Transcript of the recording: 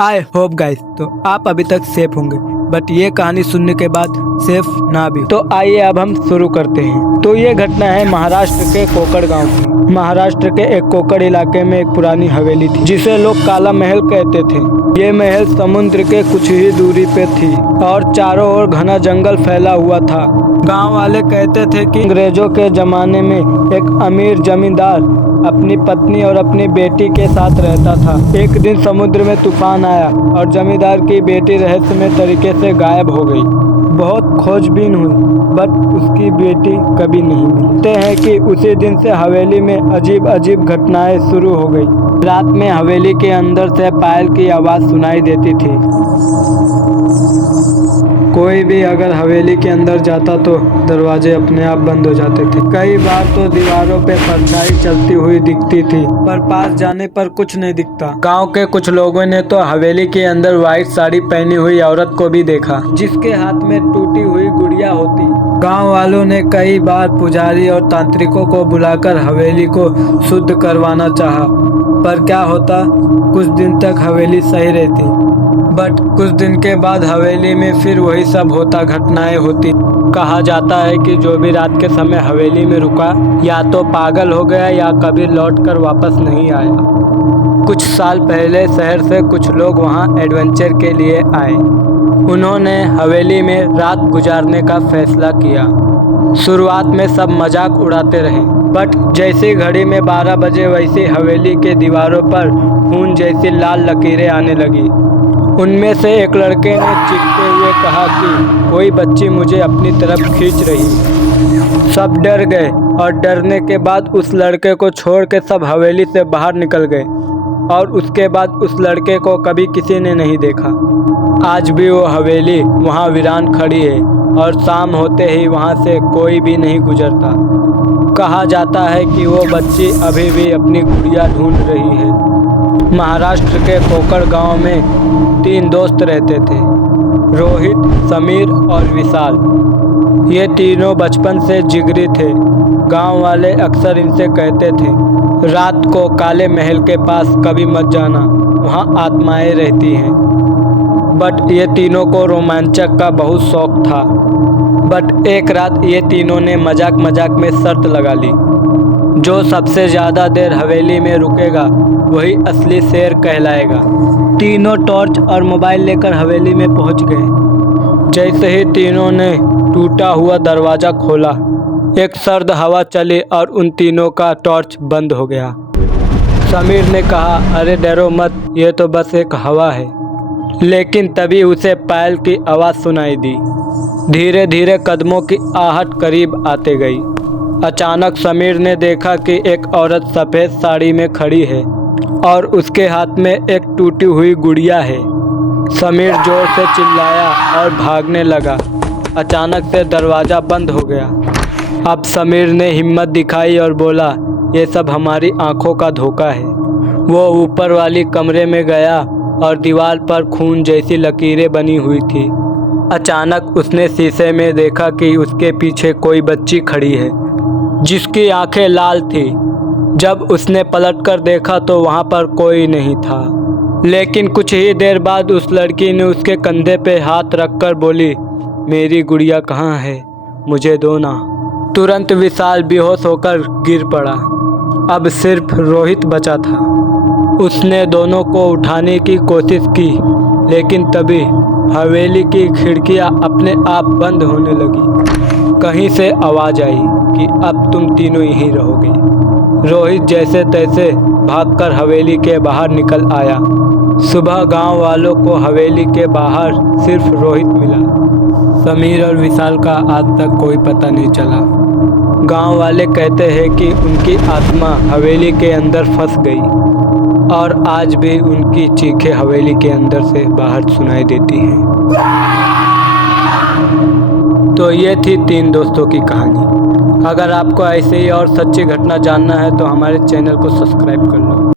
I hope guys तो आप अभी तक सेफ होंगे, बट ये कहानी सुनने के बाद सेफ ना भी। तो आइए अब हम शुरू करते हैं। तो ये घटना है महाराष्ट्र के कोकड़ गांव की। महाराष्ट्र के एक कोकड़ इलाके में एक पुरानी हवेली थी जिसे लोग काला महल कहते थे। ये महल समुद्र के कुछ ही दूरी पे थी और चारों ओर घना जंगल फैला हुआ था। गांव वाले कहते थे कि अंग्रेजों के जमाने में एक अमीर जमींदार अपनी पत्नी और अपनी बेटी के साथ रहता था। एक दिन समुद्र में तूफान आया और जमींदार की बेटी रहस्यमय तरीके से गायब हो गई। बहुत खोजबीन हुई बट उसकी बेटी कभी नहीं मिली। कहते हैं कि उसी दिन से हवेली में अजीब अजीब घटनाएं शुरू हो गई। रात में हवेली के अंदर से पायल की आवाज़ सुनाई देती थी। कोई भी अगर हवेली के अंदर जाता तो दरवाजे अपने आप बंद हो जाते थे। कई बार तो दीवारों पे परछाई चलती हुई दिखती थी, पर पास जाने पर कुछ नहीं दिखता। गांव के कुछ लोगों ने तो हवेली के अंदर व्हाइट साड़ी पहनी हुई औरत को भी देखा, जिसके हाथ में टूटी हुई गुड़िया होती। गांव वालों ने कई बार पुजारी और तांत्रिकों को बुलाकर हवेली को शुद्ध करवाना चाहा, पर क्या होता, कुछ दिन तक हवेली सही रहती, बट कुछ दिन के बाद हवेली में फिर वही सब होता, घटनाएं होती। कहा जाता है कि जो भी रात के समय हवेली में रुका या तो पागल हो गया या कभी लौटकर वापस नहीं आया। कुछ साल पहले शहर से कुछ लोग वहां एडवेंचर के लिए आए। उन्होंने हवेली में रात गुजारने का फैसला किया। शुरुआत में सब मजाक उड़ाते रहे, बट जैसे घड़ी में 12 बजे वैसे हवेली के दीवारों पर खून जैसी लाल लकीरें आने लगी। उनमें से एक लड़के ने चीखते हुए कहा कि कोई बच्ची मुझे अपनी तरफ खींच रही। सब डर गए और डरने के बाद उस लड़के को छोड़ के सब हवेली से बाहर निकल गए और उसके बाद उस लड़के को कभी किसी ने नहीं देखा। आज भी वो हवेली वहाँ वीरान खड़ी है और शाम होते ही वहाँ से कोई भी नहीं गुजरता। कहा जाता है कि वो बच्ची अभी भी अपनी गुड़िया ढूंढ रही है। महाराष्ट्र के कोकड़ गांव में 3 दोस्त रहते थे, रोहित, समीर और विशाल। ये तीनों बचपन से जिगरी थे। गांव वाले अक्सर इनसे कहते थे, रात को काले महल के पास कभी मत जाना, वहाँ आत्माएं रहती हैं। बट ये तीनों को रोमांचक का बहुत शौक था। बट एक रात ये तीनों ने मजाक मजाक में शर्त लगा ली, जो सबसे ज़्यादा देर हवेली में रुकेगा वही असली शेर कहलाएगा। तीनों टॉर्च और मोबाइल लेकर हवेली में पहुंच गए। जैसे ही तीनों ने टूटा हुआ दरवाज़ा खोला, एक सर्द हवा चली और उन तीनों का टॉर्च बंद हो गया। समीर ने कहा, अरे डरो मत, ये तो बस एक हवा है। लेकिन तभी उसे पायल की आवाज़ सुनाई दी। धीरे धीरे कदमों की आहट करीब आते गई। अचानक समीर ने देखा कि एक औरत सफ़ेद साड़ी में खड़ी है और उसके हाथ में एक टूटी हुई गुड़िया है। समीर जोर से चिल्लाया और भागने लगा। अचानक से दरवाज़ा बंद हो गया। अब समीर ने हिम्मत दिखाई और बोला, ये सब हमारी आंखों का धोखा है। वो ऊपर वाली कमरे में गया और दीवार पर खून जैसी लकीरें बनी हुई थी। अचानक उसने शीशे में देखा कि उसके पीछे कोई बच्ची खड़ी है जिसकी आंखें लाल थी। जब उसने पलटकर देखा तो वहाँ पर कोई नहीं था। लेकिन कुछ ही देर बाद उस लड़की ने उसके कंधे पे हाथ रखकर बोली, मेरी गुड़िया कहाँ है, मुझे दो ना। तुरंत विशाल बेहोश होकर गिर पड़ा। अब सिर्फ रोहित बचा था। उसने दोनों को उठाने की कोशिश की, लेकिन तभी हवेली की खिड़कियां अपने आप बंद होने लगी। कहीं से आवाज़ आई कि अब तुम तीनों यहीं रहोगे। रोहित जैसे तैसे भागकर हवेली के बाहर निकल आया। सुबह गांव वालों को हवेली के बाहर सिर्फ रोहित मिला। समीर और विशाल का आज तक कोई पता नहीं चला। गांव वाले कहते हैं कि उनकी आत्मा हवेली के अंदर फंस गई और आज भी उनकी चीखें हवेली के अंदर से बाहर सुनाई देती हैं। तो ये थी 3 दोस्तों की कहानी। अगर आपको ऐसे ही और सच्ची घटना जानना है तो हमारे चैनल को सब्सक्राइब कर लो।